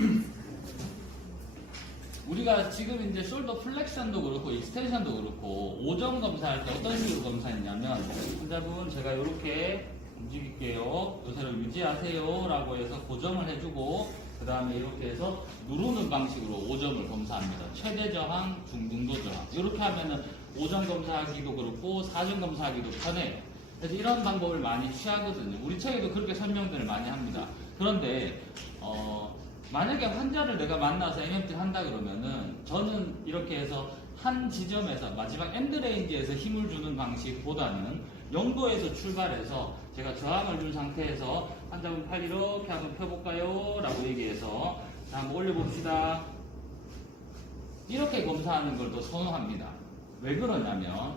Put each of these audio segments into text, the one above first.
우리가 지금 이제 숄더 플렉션도 그렇고 익스텐션도 그렇고 오점 검사할 때 어떤 식으로 검사했냐면 환자분 제가 이렇게 움직일게요. 요새를 유지하세요. 라고 해서 고정을 해주고 그 다음에 이렇게 해서 누르는 방식으로 5점을 검사합니다. 최대 저항, 중등도 저항. 이렇게 하면은 5점 검사하기도 그렇고 4점 검사하기도 편해요. 그래서 이런 방법을 많이 취하거든요. 우리 책에도 그렇게 설명들을 많이 합니다. 그런데 어, 만약에 환자를 내가 만나서 MMT 한다 그러면은 저는 이렇게 해서 한 지점에서 마지막 엔드레인지에서 힘을 주는 방식보다는 영도에서 출발해서 제가 저항을 준 상태에서 환자분 팔 이렇게 한번 펴볼까요? 라고 얘기해서 자 한번 올려봅시다. 이렇게 검사하는 걸 더 선호합니다. 왜 그러냐면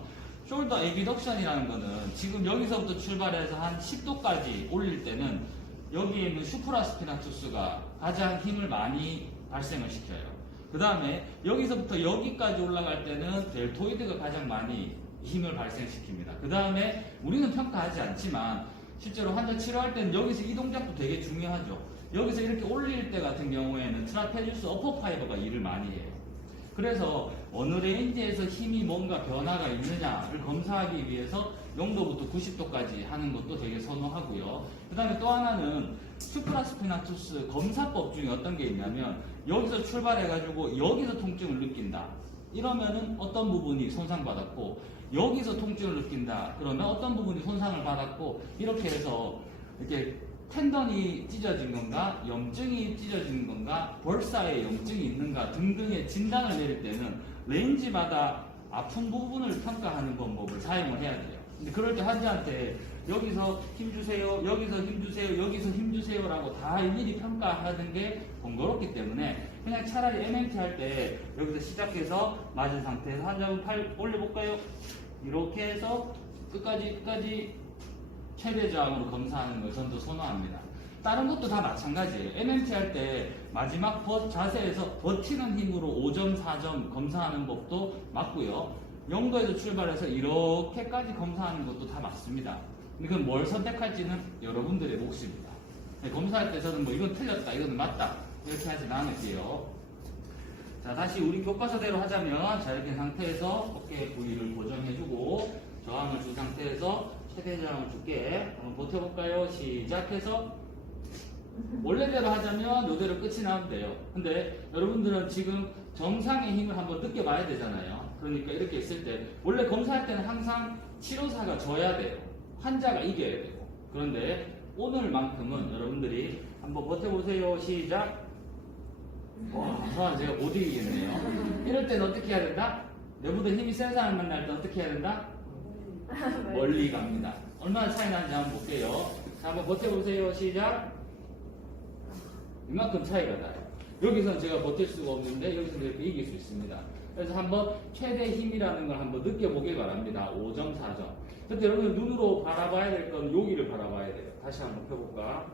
숄더 에비덕션이라는 거는 지금 여기서부터 출발해서 한 10도까지 올릴 때는 여기에 있는 슈프라스피나투스가 가장 힘을 많이 발생을 시켜요. 그 다음에 여기서부터 여기까지 올라갈 때는 델토이드가 가장 많이 힘을 발생시킵니다. 그 다음에 우리는 평가하지 않지만 실제로 환자 치료할 때는 여기서 이 동작도 되게 중요하죠. 여기서 이렇게 올릴 때 같은 경우에는 트라페주스 어퍼 파이버가 일을 많이 해요. 그래서 어느 레인지에서 힘이 뭔가 변화가 있느냐를 검사하기 위해서 0도부터 90도까지 하는 것도 되게 선호하고요. 그 다음에 또 하나는 슈프라스피나투스 검사법 중에 어떤 게 있냐면 여기서 출발해가지고 여기서 통증을 느낀다. 이러면은 어떤 부분이 손상받았고 여기서 통증을 느낀다. 그러면 어떤 부분이 손상을 받았고 이렇게 해서 이렇게 텐던이 찢어진 건가, 염증이 찢어진 건가, 벌사에 염증이 있는가 등등의 진단을 내릴 때는 레인지마다 아픈 부분을 평가하는 방법을 사용을 해야 돼요. 근데 그럴 때 환자한테 여기서 힘 주세요, 여기서 힘 주세요, 여기서 힘 주세요라고 다 일일이 평가하는 게 번거롭기 때문에 그냥 차라리 MMT 할 때 여기서 시작해서 맞은 상태에서 환자분 팔 올려볼까요? 이렇게 해서 끝까지 끝까지 최대 저항으로 검사하는 걸 저는 더 선호합니다. 다른 것도 다 마찬가지예요. MMT 할 때 마지막 버- 자세에서 버티는 힘으로 5점, 4점 검사하는 법도 맞고요. 영도에서 출발해서 이렇게까지 검사하는 것도 다 맞습니다. 근데 그건 뭘 선택할지는 여러분들의 몫입니다. 네, 검사할 때 저는 뭐 이건 틀렸다, 이건 맞다 이렇게 하진 않을게요. 자, 다시 우리 교과서대로 하자면 자 이렇게 상태에서 어깨 부위를 고정해주고 저항을 준 상태에서 최대 저항을 줄게 한번 버텨볼까요? 시작해서 원래대로 하자면 이대로 끝이 나면 돼요. 근데 여러분들은 지금 정상의 힘을 한번 느껴봐야 되잖아요. 그러니까 이렇게 있을 때 원래 검사할 때는 항상 치료사가 져야 돼요. 환자가 이겨야 되고. 그런데 오늘만큼은 여러분들이 한번 버텨보세요. 시작. 와, 저 제가 못 이기겠네요. 이럴 땐 어떻게 해야 된다? 내보다 힘이 센 사람 만날 때 어떻게 해야 된다? 멀리 갑니다. 얼마나 차이 나는지 한번 볼게요. 자, 한번 버텨보세요. 시작. 이만큼 차이가 나요. 여기서는 제가 버틸 수가 없는데 여기서는 이렇게 이길 수 있습니다. 그래서 한번 최대 힘이라는 걸 한번 느껴보길 바랍니다. 5점, 4점. 근데 여러분 눈으로 바라봐야 될 건 여기를 바라봐야 돼요. 다시 한번 펴볼까?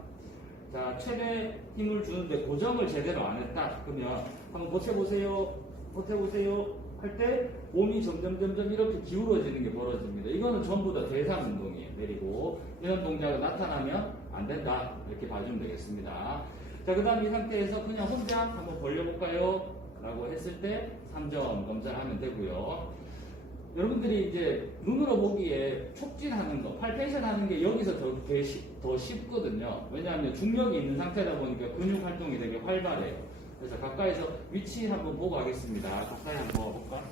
자, 최대 힘을 주는데 고정을 제대로 안 했다. 그러면 한번 버텨보세요. 버텨보세요. 할 때 몸이 점점 점점 이렇게 기울어지는 게 벌어집니다. 이거는 전부 다 대상 운동이에요. 내리고 이런 동작이 나타나면 안 된다. 이렇게 봐주면 되겠습니다. 자, 그 다음 이 상태에서 그냥 혼자 한번 벌려볼까요? 라고 했을 때 3점 검사를 하면 되고요. 여러분들이 이제 눈으로 보기에 촉진하는 거, 팔페이션 하는 게 여기서 더, 더 쉽거든요. 왜냐하면 중력이 있는 상태다 보니까 근육 활동이 되게 활발해요. 그래서 가까이서 위치 한번 보고 하겠습니다. 가까이 한번 볼까?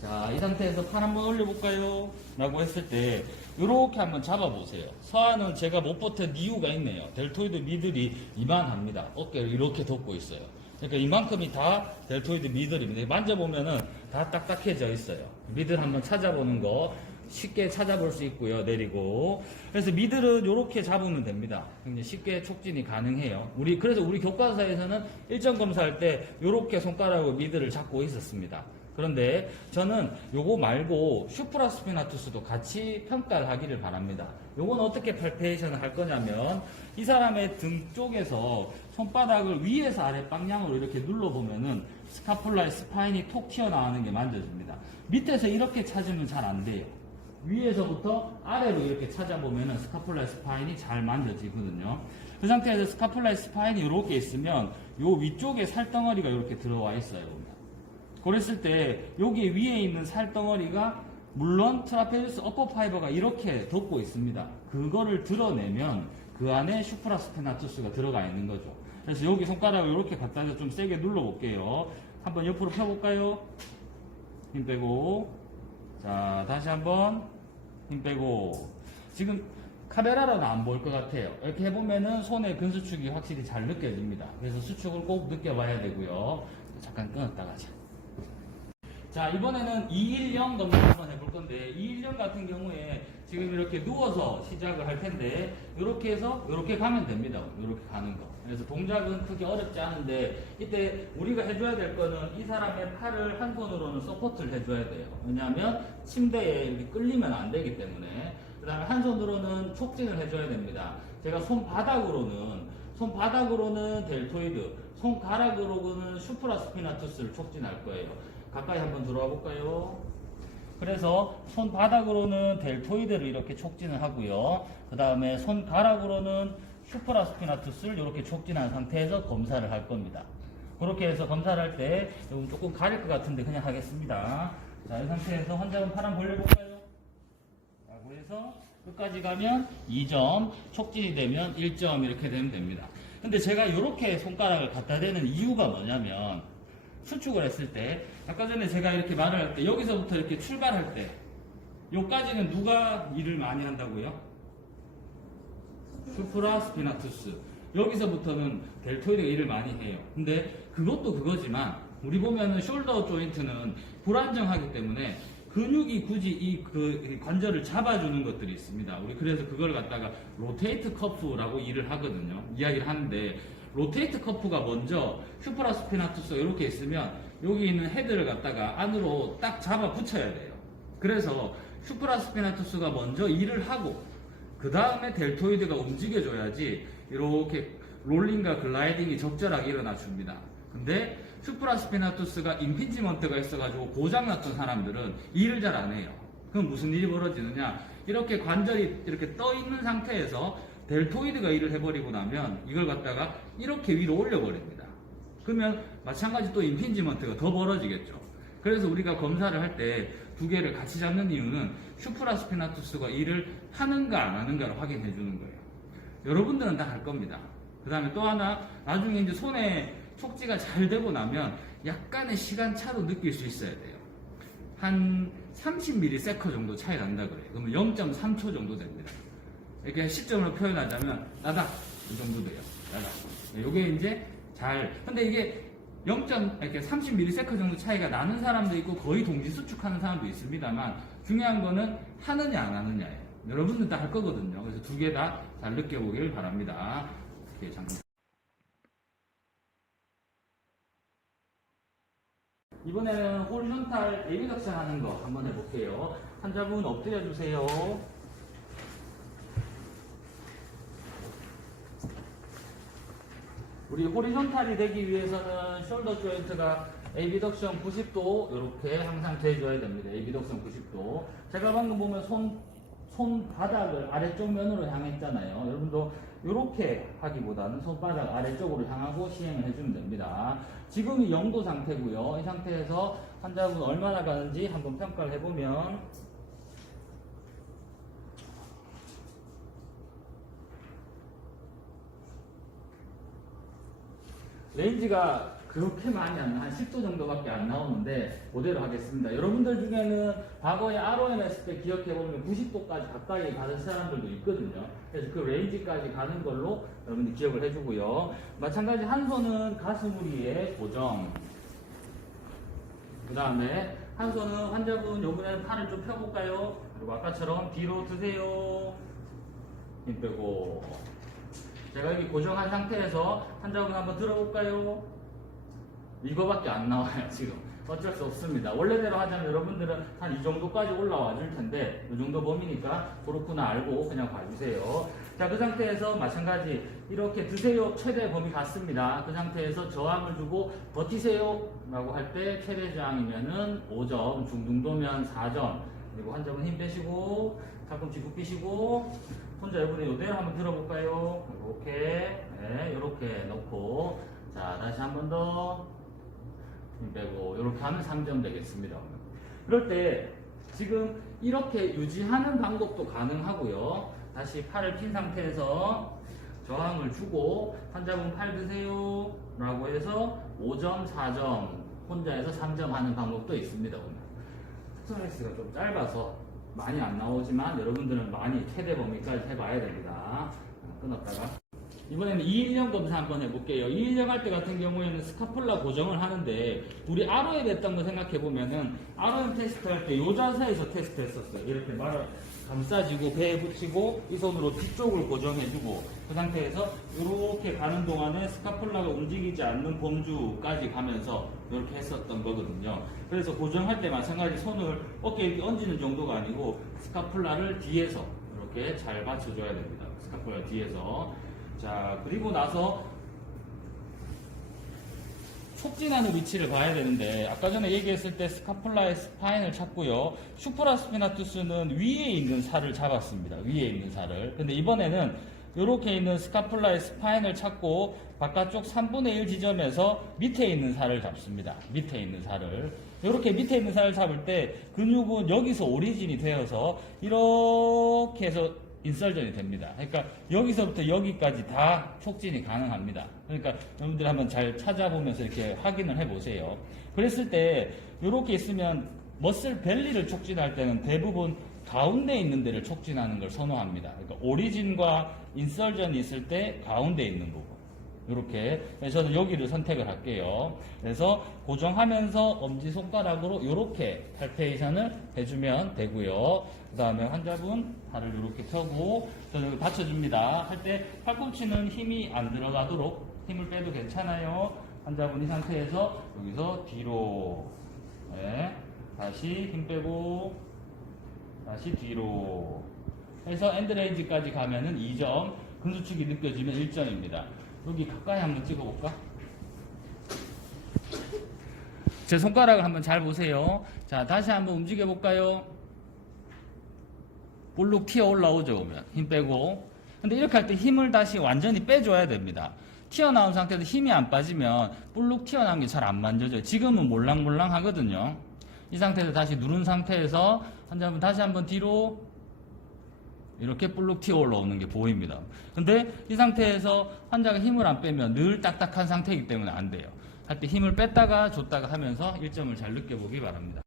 자, 이 상태에서 팔 한번 올려볼까요? 라고 했을 때, 이렇게 한번 잡아보세요. 서하는 제가 못 버틴 이유가 있네요. 델토이드 미들이 이만합니다. 어깨를 이렇게 덮고 있어요. 그러니까 이만큼이 다 델토이드 미들입니다. 만져보면은 다 딱딱해져 있어요. 미들 한번 찾아보는 거 쉽게 찾아볼 수 있고요. 내리고. 그래서 미들은 이렇게 잡으면 됩니다. 쉽게 촉진이 가능해요. 우리, 그래서 우리 교과서에서는 일정 검사할 때 이렇게 손가락으로 미들을 잡고 있었습니다. 그런데 저는 요거 말고 슈프라스피나투스도 같이 평가를 하기를 바랍니다. 요건 어떻게 팔페이션을 할 거냐면 이 사람의 등 쪽에서 손바닥을 위에서 아래 방향으로 이렇게 눌러보면은 스카폴라의 스파인이 톡 튀어나오는 게 만져집니다. 밑에서 이렇게 찾으면 잘 안 돼요. 위에서부터 아래로 이렇게 찾아보면은 스카폴라 스파인이 잘 만져지거든요. 그 상태에서 스카폴라 스파인이 이렇게 있으면 요 위쪽에 살덩어리가 이렇게 들어와 있어요. 그랬을 때 여기 위에 있는 살덩어리가 물론 트라페지스 어퍼 파이버가 이렇게 덮고 있습니다. 그거를 드러내면 그 안에 슈프라스피나투스가 들어가 있는 거죠. 그래서 여기 손가락을 이렇게 갖다 대서 좀 세게 눌러 볼게요. 한번 옆으로 펴볼까요? 힘 빼고 자 다시 한번 힘 빼고 지금 카메라로는 안 보일 것 같아요 이렇게 해보면은 손의 근수축이 확실히 잘 느껴집니다 그래서 수축을 꼭 느껴봐야 되고요 잠깐 끊었다 가 자 자 이번에는 210 검사 한번 해볼 건데 210 같은 경우에 지금 이렇게 누워서 시작을 할 텐데 이렇게 해서 이렇게 가면 됩니다. 이렇게 가는 거. 그래서 동작은 크게 어렵지 않은데 이때 우리가 해줘야 될 거는 이 사람의 팔을 한 손으로는 서포트를 해줘야 돼요. 왜냐하면 침대에 이렇게 끌리면 안 되기 때문에. 그 다음에 한 손으로는 촉진을 해줘야 됩니다. 제가 손바닥으로는 손바닥으로는 델토이드 손가락으로는 슈프라스피나투스를 촉진할 거예요 가까이 한번 들어와 볼까요? 그래서 손바닥으로는 델토이드를 이렇게 촉진을 하고요. 그 다음에 손가락으로는 슈퍼라스피나투스를 이렇게 촉진한 상태에서 검사를 할 겁니다. 그렇게 해서 검사를 할 때 조금 가릴 것 같은데 그냥 하겠습니다. 자, 이 상태에서 환자분 팔 한번 벌려볼까요? 라고 해서 끝까지 가면 2점, 촉진이 되면 1점 이렇게 되면 됩니다. 근데 제가 이렇게 손가락을 갖다 대는 이유가 뭐냐면 수축을 했을 때 아까 전에 제가 이렇게 말을 할 때 여기서부터 이렇게 출발할 때 요까지는 누가 일을 많이 한다고요? 슈프라 스피나투스 여기서부터는 델토이드가 일을 많이 해요 근데 그것도 그거지만 우리 보면은 숄더 조인트는 불안정하기 때문에 근육이 굳이 이 그 관절을 잡아주는 것들이 있습니다. 우리 그래서 그걸 갖다가 로테이트 커프라고 일을 하거든요. 이야기를 하는데 로테이트 커프가 먼저 슈퍼라스피나투스 이렇게 있으면 여기 있는 헤드를 갖다가 안으로 딱 잡아 붙여야 돼요. 그래서 슈퍼라스피나투스가 먼저 일을 하고 그 다음에 델토이드가 움직여줘야지 이렇게 롤링과 글라이딩이 적절하게 일어나 줍니다. 근데 슈프라스피나투스가 임피지먼트가 있어가지고 고장났던 사람들은 일을 잘 안 해요. 그럼 무슨 일이 벌어지느냐? 이렇게 관절이 이렇게 떠 있는 상태에서 델토이드가 일을 해버리고 나면 이걸 갖다가 이렇게 위로 올려버립니다. 그러면 마찬가지 또 임피지먼트가 더 벌어지겠죠. 그래서 우리가 검사를 할 때 두 개를 같이 잡는 이유는 슈프라스피나투스가 일을 하는가 안 하는가를 확인해 주는 거예요. 여러분들은 다 할 겁니다. 그 다음에 또 하나, 나중에 이제 손에 촉지가 잘 되고 나면 약간의 시간차로 느낄 수 있어야 돼요. 한 30ms 정도 차이 난다 그래요. 그러면 0.3초 정도 됩니다. 이렇게 시점으로 표현하자면, 나다! 이 정도 돼요. 나다. 이게 이제 잘, 근데 이게 0. 이렇게 30ms 정도 차이가 나는 사람도 있고 거의 동시 수축하는 사람도 있습니다만 중요한 거는 하느냐 안 하느냐예요. 여러분들 다 할 거거든요. 그래서 두 개 다 잘 느껴보길 바랍니다. 이렇게 잠깐. 이번에는 호리존탈 에비덕션 하는 거 한번 해볼게요. 환자분 엎드려 주세요. 우리 호리존탈이 되기 위해서는 숄더 조인트가 에비덕션 90도 이렇게 항상 돼줘야 됩니다. 에비덕션 90도. 제가 방금 보면 손 손바닥을 아래쪽 면으로 향했잖아요. 여러분도 이렇게 하기보다는 손바닥 아래쪽으로 향하고 시행을 해주면 됩니다. 지금이 0도 상태고요. 이 상태에서 환자분 얼마나 가는지 한번 평가를 해보면 레인지가 그렇게 많이 안 나, 한 10도 정도밖에 안 나오는데 그대로 하겠습니다. 여러분들 중에는 과거에 ROM 했을 때 기억해보면 90도까지 가까이 가는 사람들도 있거든요. 그래서 그 레인지까지 가는 걸로 여러분들 기억을 해주고요. 마찬가지 한 손은 가슴 위에 고정. 그 다음에 한 손은 환자분 요번에는 팔을 좀 펴볼까요? 그리고 아까처럼 뒤로 드세요. 힘 빼고. 제가 여기 고정한 상태에서 환자분 한번 들어볼까요? 이거밖에 안 나와요, 지금. 어쩔 수 없습니다. 원래대로 하자면 여러분들은 한 이 정도까지 올라와 줄 텐데, 이 정도 범위니까 그렇구나 알고 그냥 봐주세요. 자, 그 상태에서 마찬가지 이렇게 드세요. 최대 범위 같습니다. 그 상태에서 저항을 주고 버티세요. 라고 할 때 최대 저항이면은 5점, 중등도면 4점, 그리고 환자분 힘 빼시고 팔꿈치 굽히시고 혼자 이번에 이대로 한번 들어볼까요? 이렇게 네, 이렇게 넣고 자 다시 한 번더힘 빼고 이렇게 하면 3점 되겠습니다. 그럴 때 지금 이렇게 유지하는 방법도 가능하고요. 다시 팔을 핀 상태에서 저항을 주고 환자분 팔 드세요 라고 해서 5점, 4점 혼자해서 3점 하는 방법도 있습니다. 보면. 스트레스가 좀 짧아서 많이 안 나오지만 여러분들은 많이 최대 범위까지 해봐야 됩니다. 끊었다가 이번에는 2인령 검사 한번 해볼게요. 2인령 할 때 같은 경우에는 스카폴라 고정을 하는데 우리 ROM 했던 거 생각해 보면은 ROM 테스트 할때이 자세에서 테스트 했었어요. 이렇게 말을 감싸지고 배에 붙이고 이 손으로 뒤쪽을 고정해주고 그 상태에서 이렇게 가는 동안에 스카폴라가 움직이지 않는 범주까지 가면서 이렇게 했었던 거거든요. 그래서 고정할 때 마찬가지 손을 어깨에 이렇게 얹는 정도가 아니고 스카폴라를 뒤에서 이렇게 잘 받쳐줘야 됩니다. 스카폴라 뒤에서 자 그리고 나서 촉진하는 위치를 봐야 되는데 아까 전에 얘기했을 때 스카폴라의 스파인을 찾고요. 슈프라스피나투스는 위에 있는 살을 잡았습니다. 위에 있는 살을. 근데 이번에는 이렇게 있는 스카폴라의 스파인을 찾고 바깥쪽 3분의 1 지점에서 밑에 있는 살을 잡습니다. 밑에 있는 살을. 이렇게 밑에 있는 살을 잡을 때 근육은 여기서 오리진이 되어서 이렇게 해서 인설전이 됩니다. 그러니까 여기서부터 여기까지 다 촉진이 가능합니다. 그러니까 여러분들 한번 잘 찾아보면서 이렇게 확인을 해보세요. 그랬을 때 이렇게 있으면 머슬 벨리를 촉진할 때는 대부분 가운데 있는 데를 촉진하는 걸 선호합니다. 그러니까 오리진과 인설전이 있을 때 가운데 있는 부분. 이렇게 저는 여기를 선택을 할게요. 그래서 고정하면서 엄지손가락으로 이렇게 팔페이션을 해주면 되고요. 그 다음에 환자분 발을 이렇게 펴고 저는 받쳐줍니다. 할 때 팔꿈치는 힘이 안 들어가도록 힘을 빼도 괜찮아요. 환자분 이 상태에서 여기서 뒤로 네, 다시 힘 빼고 다시 뒤로 해서 엔드레인지까지 가면은 2점 근수축이 느껴지면 1점입니다. 여기 가까이 한번 찍어볼까? 제 손가락을 한번 잘 보세요. 자, 다시 한번 움직여 볼까요? 볼록 튀어 올라오죠, 오면. 힘 빼고. 근데 이렇게 할 때 힘을 다시 완전히 빼줘야 됩니다. 튀어나온 상태에서 힘이 안 빠지면 볼록 튀어나온 게 잘 안 만져져요. 지금은 몰랑몰랑 하거든요. 이 상태에서 다시 누른 상태에서 환자분 다시 한번 뒤로 이렇게 볼록 튀어 올라오는 게 보입니다. 근데 이 상태에서 환자가 힘을 안 빼면 늘 딱딱한 상태이기 때문에 안 돼요. 할 때 힘을 뺐다가 줬다가 하면서 1점을 잘 느껴보기 바랍니다.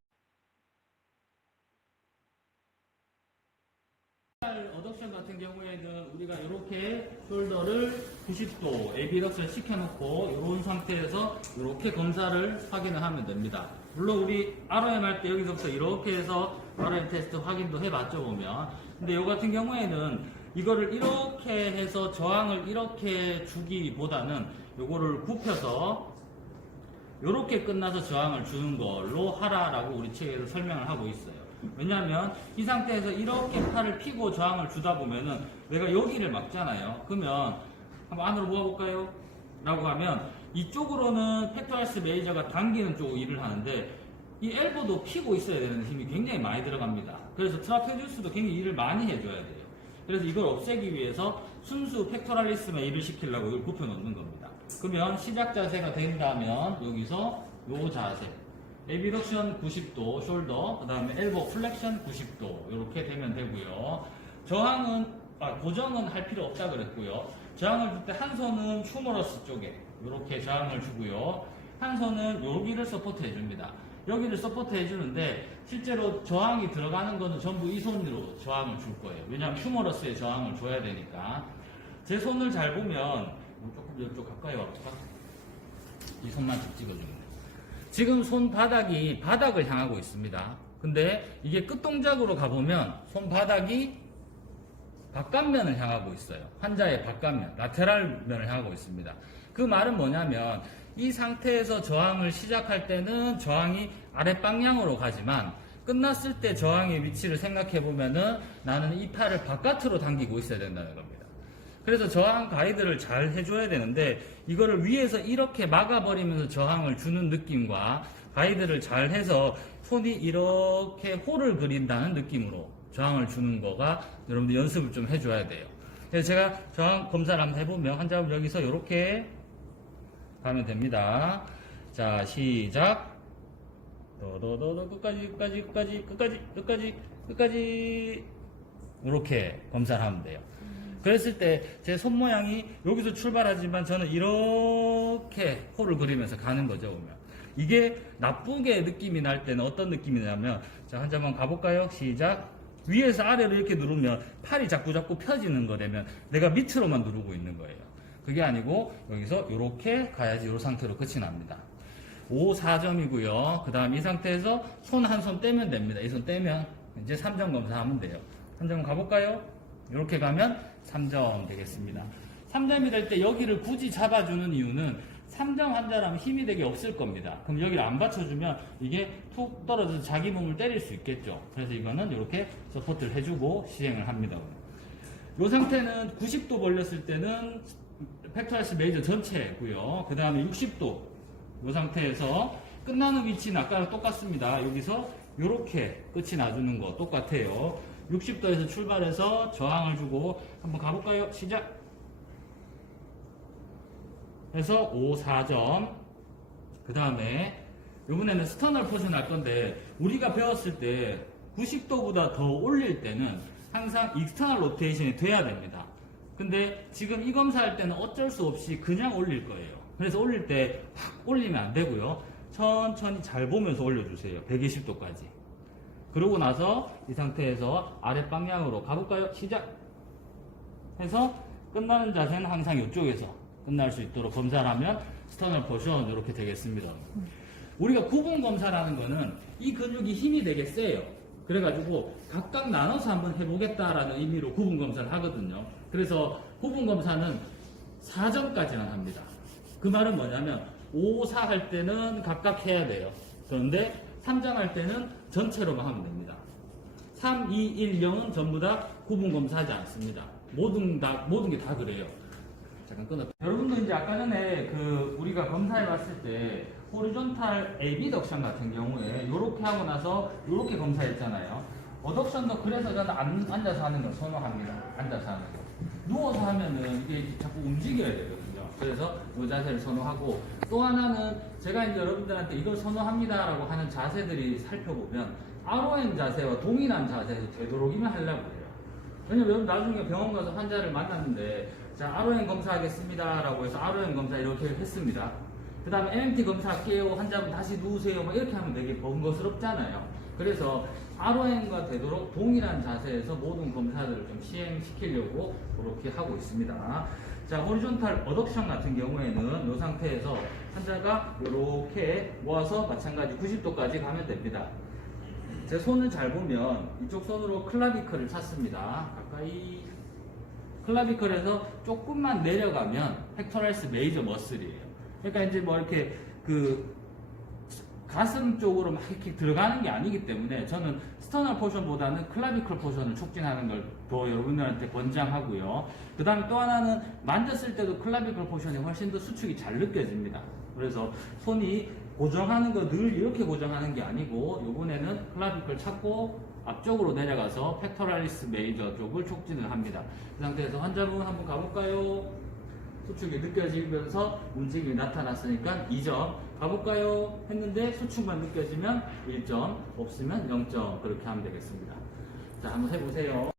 어덕션 같은 경우에는 우리가 이렇게 숄더를 90도 에비덕션 시켜놓고 이런 상태에서 이렇게 검사를 확인을 하면 됩니다. 물론 우리 ROM 할 때 여기서부터 이렇게 해서 ROM 테스트 확인도 해봤죠 보면. 근데 이 같은 경우에는 이거를 이렇게 해서 저항을 이렇게 주기보다는 이거를 굽혀서 이렇게 끝나서 저항을 주는 걸로 하라라고 우리 책에서 설명을 하고 있어요. 왜냐하면 이 상태에서 이렇게 팔을 피고 저항을 주다 보면은 내가 여기를 막잖아요. 그러면 한번 안으로 모아볼까요? 라고 하면 이쪽으로는 팩토랄스 메이저가 당기는 쪽 일을 하는데 이 엘보도 피고 있어야 되는 힘이 굉장히 많이 들어갑니다. 그래서 트라페주스도 굉장히 일을 많이 해줘야 돼요. 그래서 이걸 없애기 위해서 순수 팩토랄리스만 일을 시키려고 이걸 굽혀 놓는 겁니다. 그러면 시작 자세가 된다면 여기서 요 자세 에비덕션 90도 숄더 그 다음에 엘보 플렉션 90도 이렇게 되면 되고요 저항은 아, 고정은 할 필요 없다 그랬고요 저항을 줄 때 한 손은 휴머러스 쪽에 이렇게 저항을 주고요 한 손은 여기를 서포트 해줍니다 여기를 서포트 해주는데 실제로 저항이 들어가는 거는 전부 이 손으로 저항을 줄 거예요 왜냐하면 휴머러스에 저항을 줘야 되니까 제 손을 잘 보면 조금 이쪽 가까이 와볼까? 이 손만 좀 찍어주면 돼요. 지금 손바닥이 바닥을 향하고 있습니다. 근데 이게 끝동작으로 가보면 손바닥이 바깥면을 향하고 있어요. 환자의 바깥면, 라테랄 면을 향하고 있습니다. 그 말은 뭐냐면 이 상태에서 저항을 시작할 때는 저항이 아랫방향으로 가지만 끝났을 때 저항의 위치를 생각해 보면은 나는 이 팔을 바깥으로 당기고 있어야 된다는 겁니다. 그래서 저항 가이드를 잘 해줘야 되는데 이거를 위에서 이렇게 막아버리면서 저항을 주는 느낌과 가이드를 잘 해서 손이 이렇게 홀을 그린다는 느낌으로 저항을 주는 거가 여러분들 연습을 좀 해줘야 돼요. 제가 저항 검사를 한번 해보면 환자분 여기서 이렇게 가면 됩니다. 자, 시작. 도도도도 끝까지 끝까지 끝까지 끝까지 끝까지 끝까지 이렇게 검사를 하면 돼요. 그랬을 때 제 손 모양이 여기서 출발하지만 저는 이렇게 홀을 그리면서 가는 거죠, 보면. 이게 나쁘게 느낌이 날 때는 어떤 느낌이 나냐면, 자, 한 잔만 가볼까요? 시작. 위에서 아래로 이렇게 누르면 팔이 자꾸 자꾸 펴지는 거 되면 내가 밑으로만 누르고 있는 거예요. 그게 아니고 여기서 이렇게 가야지 이 상태로 끝이 납니다. 5, 4점이고요. 그 다음 이 상태에서 손 한 손 떼면 됩니다. 이 손 떼면 이제 3점 검사하면 돼요. 3점 가볼까요? 이렇게 가면 3점 되겠습니다. 3점이 될 때 여기를 굳이 잡아주는 이유는 3점 환자라면 힘이 되게 없을 겁니다. 그럼 여기를 안 받쳐주면 이게 툭 떨어져서 자기 몸을 때릴 수 있겠죠. 그래서 이거는 이렇게 서포트를 해주고 시행을 합니다. 이 상태는 90도 벌렸을 때는 팩토라스 메이저 전체고요. 그 다음에 60도 이 상태에서 끝나는 위치는 아까랑 똑같습니다. 여기서 이렇게 끝이 나주는 거 똑같아요. 60도에서 출발해서 저항을 주고 한번 가볼까요? 시작. 해서 5, 4점. 그 다음에 이번에는 스터널 포션 할 건데 우리가 배웠을 때 90도보다 더 올릴 때는 항상 익스터널 로테이션이 돼야 됩니다. 근데 지금 이 검사할 때는 어쩔 수 없이 그냥 올릴 거예요. 그래서 올릴 때 확 올리면 안 되고요. 천천히 잘 보면서 올려주세요. 120도까지. 그러고 나서 이 상태에서 아랫 방향으로 가볼까요? 시작! 해서 끝나는 자세는 항상 이쪽에서 끝날 수 있도록 검사를 하면 스터널 포션 이렇게 되겠습니다. 우리가 구분 검사라는 거는 이 근육이 힘이 되게 세요. 그래가지고 각각 나눠서 한번 해보겠다라는 의미로 구분 검사를 하거든요. 그래서 구분 검사는 4점까지만 합니다. 그 말은 뭐냐면 5, 4 할 때는 각각 해야 돼요. 그런데 3점 할 때는 전체로만 하면 됩니다. 3, 2, 1, 0은 전부 다 구분 검사하지 않습니다. 모든 다 모든 게 다 그래요. 잠깐 끊어. 여러분도 이제 아까 전에 그 우리가 검사해 봤을 때 호리존탈 에비덕션 같은 경우에 이렇게 하고 나서 이렇게 검사했잖아요. 어덕션도 그래서 저는 안, 앉아서 하는 걸 선호합니다. 앉아서 하는 거. 누워서 하면은 이게 자꾸 움직여야 되거든요. 그래서 이 자세를 선호하고 또 하나는 제가 이제 여러분들한테 이걸 선호합니다라고 하는 자세들이 살펴보면 RON 자세와 동일한 자세에서 되도록이면 하려고 해요. 왜냐면 나중에 병원 가서 환자를 만났는데 자 RON 검사하겠습니다라고 해서 RON 검사 이렇게 했습니다. 그 다음에 MMT 검사할게요. 환자분 다시 누우세요. 막 이렇게 하면 되게 번거스럽잖아요. 그래서 RON과 되도록 동일한 자세에서 모든 검사들을 좀 시행시키려고 그렇게 하고 있습니다. 자, 호리존탈 어덕션 같은 경우에는 이 상태에서 환자가 이렇게 모아서 마찬가지 90도까지 가면 됩니다. 제 손을 잘 보면 이쪽 손으로 클라비클을 찾습니다. 가까이 클라비클에서 조금만 내려가면 팩토랄스 메이저 머슬이에요. 그러니까 이제 뭐 이렇게 그 가슴 쪽으로 막 이렇게 들어가는 게 아니기 때문에 저는 스터널 포션보다는 클라비클 포션을 촉진하는 걸 더 여러분들한테 권장하고요. 그 다음에 또 하나는 만졌을 때도 클라비클 포션이 훨씬 더 수축이 잘 느껴집니다. 그래서 손이 고정하는 거 늘 이렇게 고정하는 게 아니고 요번에는 클라비클 찾고 앞쪽으로 내려가서 팩토랄리스 메이저 쪽을 촉진을 합니다. 그 상태에서 환자분 한번 가볼까요? 수축이 느껴지면서 움직임이 나타났으니까 2점 가볼까요? 했는데 수축만 느껴지면 1점 없으면 0점 그렇게 하면 되겠습니다. 자 한번 해보세요.